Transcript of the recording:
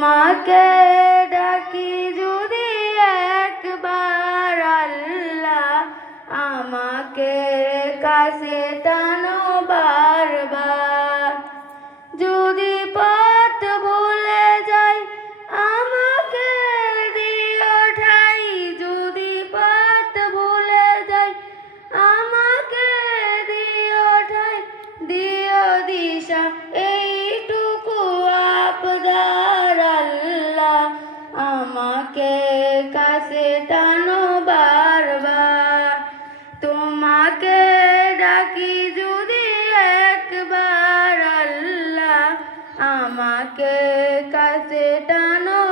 তোমাকে ডাকি যদি একবার আল্লাহ, আমাকে কাছে টানো বারবার। যদি পথ ভুলে যাই আমাকে দিও ঠাই, যদি পথ ভুলে যাই আমাকে দিও ঠাই, দিও দিশা এইটুকু আবদার আল্লাহ, আমাকে কাছে টানো বারবার। তোমাকে ডাকি যদি একবার আল্লাহ, আমাকে কাছে টানো